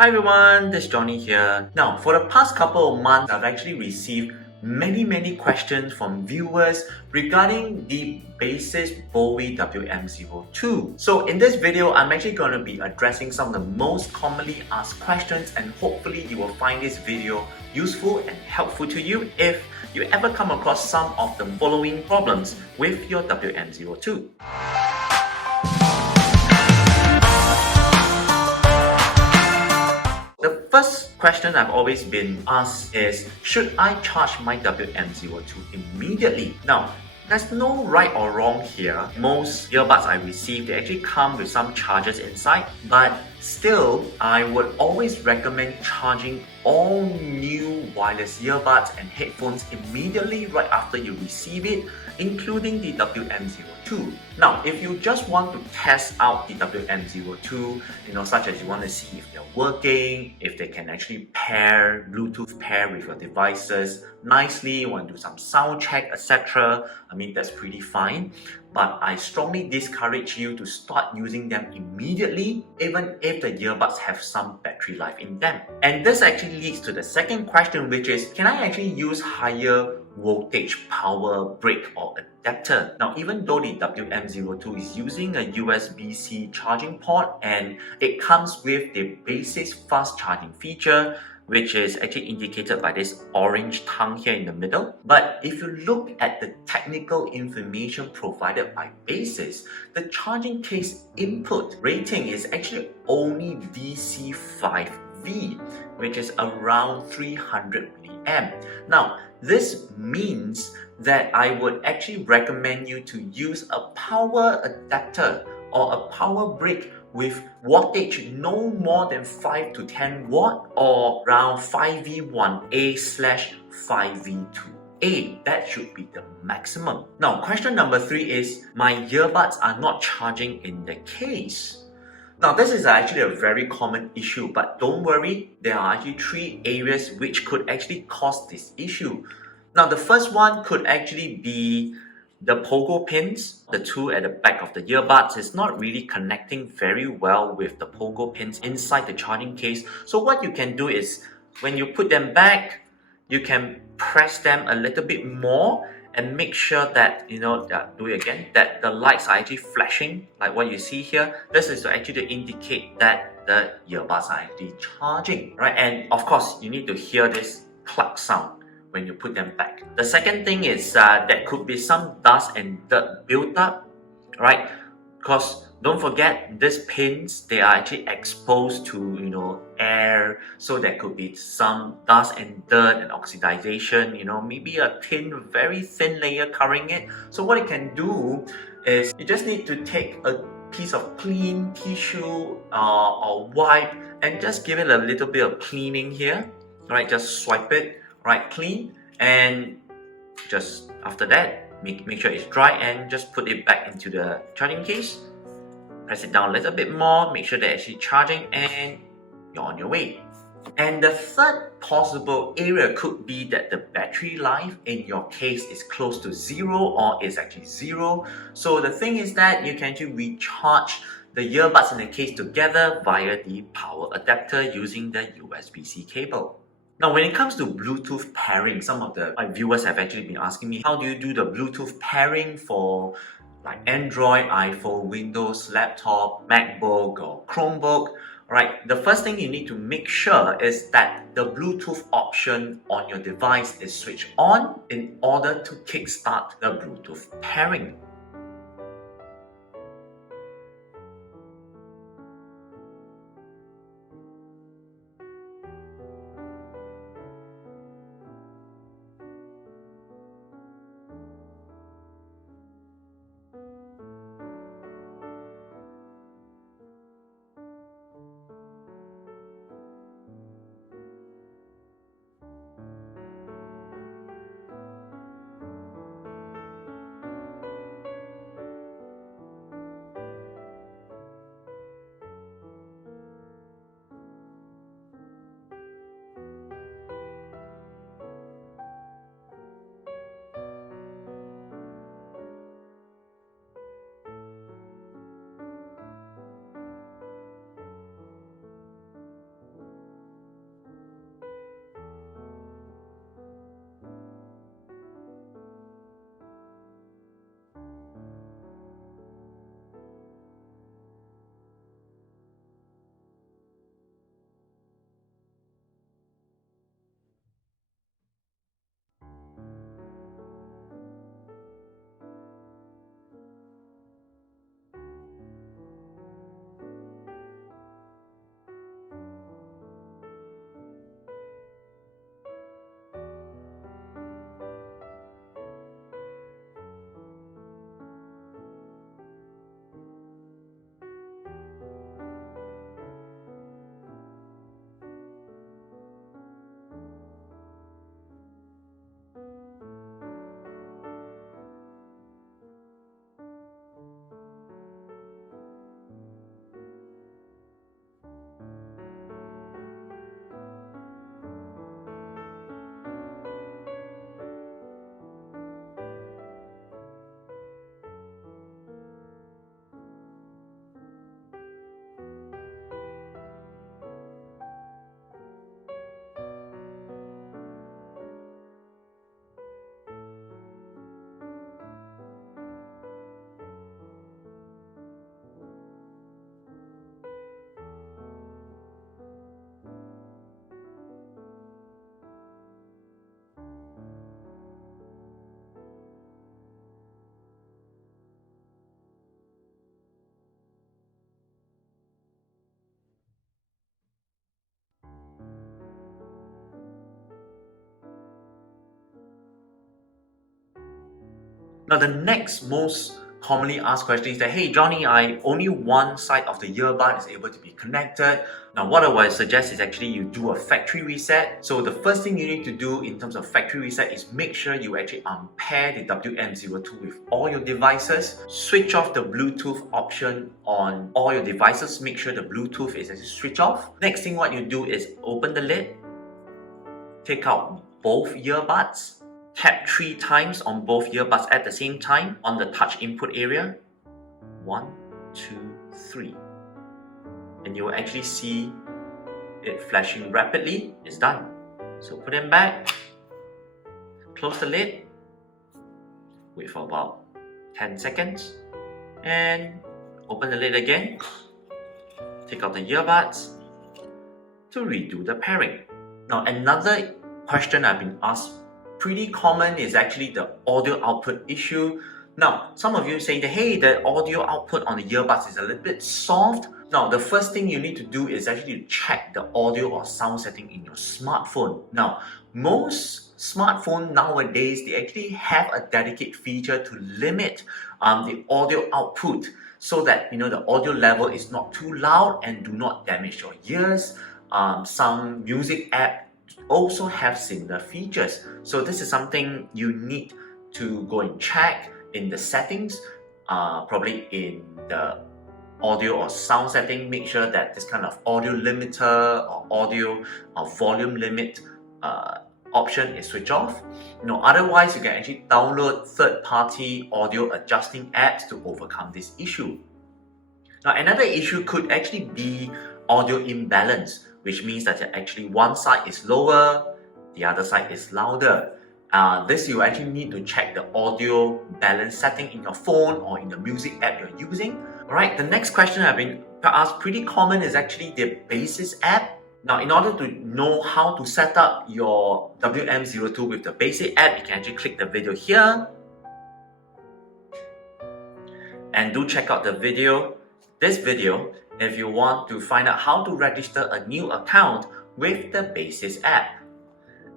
Hi everyone, this is Johnny here. Now, for the past couple of months, I've actually received many questions from viewers regarding the BASEUS BOWIE WM02. So in this video, I'm actually going to be addressing some of the most commonly asked questions, and hopefully you will find this video useful and helpful to you if you ever come across some of the following problems with your WM02. The first question I've always been asked is, should I charge my WM02 immediately? Now, there's no right or wrong here. Most earbuds I receive, they actually come with some chargers inside, but still, I would always recommend charging all new wireless earbuds and headphones immediately right after you receive it, including the WM02. Now, if you just want to test out the WM02, such as you want to see if they're working, if they can actually Bluetooth pair with your devices nicely, you want to do some sound check, etc. That's pretty fine. But I strongly discourage you to start using them immediately, even if the earbuds have some battery life in them. And this actually leads to the second question, which is, can I actually use higher voltage power brick or adapter? Now, even though the WM02 is using a USB-C charging port and it comes with the BASEUS fast charging feature, which is actually indicated by this orange tongue here in the middle. But if you look at the technical information provided by BASEUS, the charging case input rating is actually only DC5V, which is around 300 milliamp. Now, this means that I would actually recommend you to use a power adapter or a power brick with wattage no more than 5 to 10 watt or around 5V1A/5V2A. That should be the maximum. Now, question number 3 is, my earbuds are not charging in the case. Now, this is actually a very common issue, but don't worry, there are actually 3 areas which could actually cause this issue. Now, the first one could actually be the pogo pins, the two at the back of the earbuds, is not really connecting very well with the pogo pins inside the charging case. So what you can do is, when you put them back, you can press them a little bit more and make sure that, do it again, that the lights are actually flashing, like what you see here. This is actually to indicate that the earbuds are actually charging, right? And of course, you need to hear this cluck sound when you put them back. The second thing is there could be some dust and dirt built up, right? Because don't forget, these pins, they are actually exposed to air, so there could be some dust and dirt and oxidization, maybe a very thin layer covering it. So what you can do is, you just need to take a piece of clean tissue or wipe and just give it a little bit of cleaning here, right? Just swipe it right clean, and just after that make sure it's dry and just put it back into the charging case. Press it down a little bit more, make sure that it's actually charging, and you're on your way. And the third possible area could be that the battery life in your case is close to 0 or is actually 0. So the thing is that you can actually recharge the earbuds in the case together via the power adapter using the USB-C cable. Now, when it comes to Bluetooth pairing, some of the viewers have actually been asking me, how do you do the Bluetooth pairing for like Android, iPhone, Windows, laptop, MacBook or Chromebook? Right, the first thing you need to make sure is that the Bluetooth option on your device is switched on in order to kickstart the Bluetooth pairing. Now the next most commonly asked question is that, hey Johnny, only one side of the earbud is able to be connected. Now what I would suggest is actually you do a factory reset. So the first thing you need to do in terms of factory reset is make sure you actually unpair the WM02 with all your devices. Switch off the Bluetooth option on all your devices. Make sure the Bluetooth is actually switched off. Next thing what you do is open the lid, take out both earbuds, tap 3 times on both earbuds at the same time on the touch input area. 1, 2, 3. And you will actually see it flashing rapidly. It's done. So put them back, close the lid, wait for about 10 seconds, and open the lid again. Take out the earbuds to redo the pairing. Now another question I've been asked pretty common is actually the audio output issue. Now, some of you say that, hey, the audio output on the earbuds is a little bit soft. Now, the first thing you need to do is actually check the audio or sound setting in your smartphone. Now, most smartphones nowadays, they actually have a dedicated feature to limit the audio output so that the audio level is not too loud and do not damage your ears. Some music app also have similar features. So this is something you need to go and check in the settings, probably in the audio or sound setting. Make sure that this kind of audio limiter or audio volume limit option is switched off. Otherwise you can actually download third-party audio adjusting apps to overcome this issue. Now another issue could actually be audio imbalance, which means that actually one side is lower, the other side is louder. This you actually need to check the audio balance setting in your phone or in the music app you're using. Alright, the next question I've been asked pretty common is actually the BASEUS app. Now in order to know how to set up your WM02 with the BASEUS app, you can actually click the video here. And do check out the video, this video, if you want to find out how to register a new account with the BASEUS app.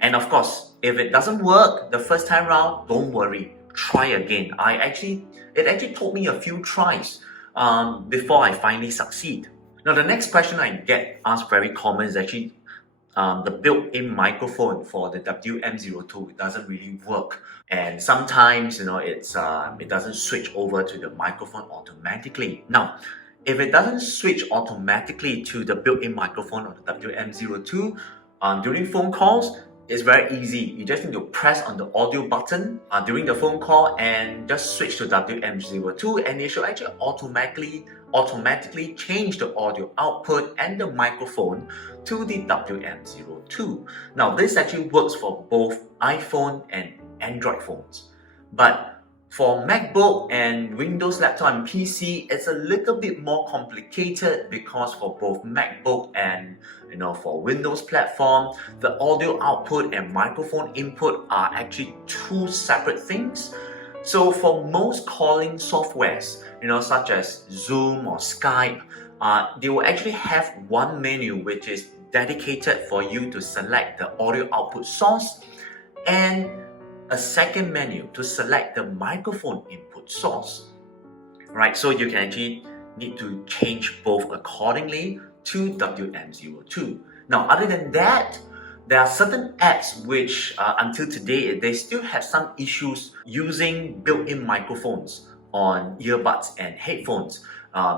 And of course, if it doesn't work the first time round, don't worry, try again. It actually took me a few tries before I finally succeed. Now the next question I get asked very common is actually the built-in microphone for the WM02. It doesn't really work, and sometimes it doesn't switch over to the microphone automatically. Now, if it doesn't switch automatically to the built-in microphone of the WM02 during phone calls, it's very easy. You just need to press on the audio button during the phone call and just switch to WM02, and it should actually automatically change the audio output and the microphone to the WM02. Now this actually works for both iPhone and Android phones, but for MacBook and Windows laptop and PC, it's a little bit more complicated because for both MacBook and for Windows platform, the audio output and microphone input are actually two separate things. So for most calling softwares, such as Zoom or Skype, they will actually have one menu which is dedicated for you to select the audio output source and a second menu to select the microphone input source. Right, so you can actually need to change both accordingly to WM02. Now, other than that, there are certain apps which until today they still have some issues using built-in microphones on earbuds and headphones,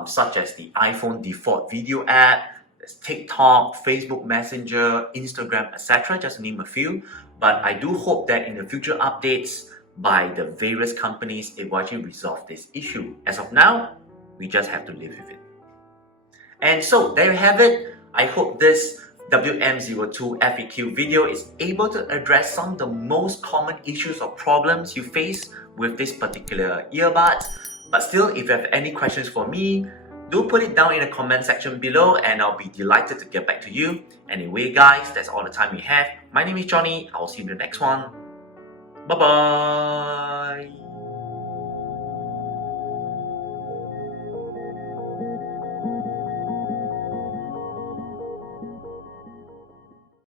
such as the iPhone default video app, there's TikTok, Facebook Messenger, Instagram, etc., just to name a few. But I do hope that in the future updates by the various companies, it will actually resolve this issue. As of now, we just have to live with it. And so there you have it. I hope this WM02 FAQ video is able to address some of the most common issues or problems you face with this particular earbud. But still, if you have any questions for me, do put it down in the comment section below and I'll be delighted to get back to you. Anyway guys, that's all the time we have. My name is Johnny. I'll see you in the next one. Bye bye.